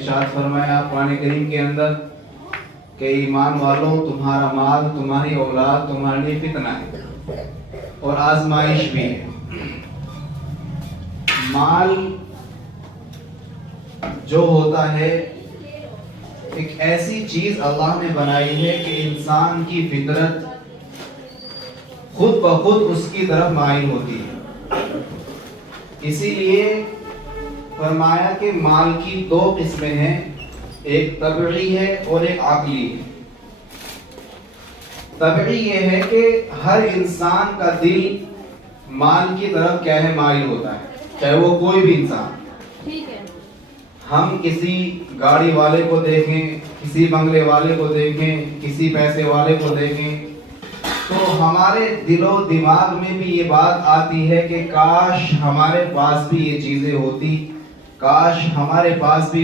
ارشاد فرمایا قرآن کریم کے اندر کہ ایمان والوں تمہارا مال تمہاری اولاد تمہارے لیے فتنہ ہے اور آزمائش بھی ہے۔ مال جو ہوتا ہے ایک ایسی چیز اللہ نے بنائی ہے کہ انسان کی فطرت خود بخود اس کی طرف مائل ہوتی ہے۔ اسی لیے فرمایا کہ مال کی دو قسمیں ہیں، ایک طبعی ہے اور ایک عقلی ہے۔ طبعی یہ ہے کہ ہر انسان کا دل مال کی طرف کیا ہے مائل ہوتا ہے، چاہے وہ کوئی بھی انسان۔ ہم کسی گاڑی والے کو دیکھیں، کسی بنگلے والے کو دیکھیں، کسی پیسے والے کو دیکھیں تو ہمارے دل و دماغ میں بھی یہ بات آتی ہے کہ کاش ہمارے پاس بھی یہ چیزیں ہوتی، کاش ہمارے پاس بھی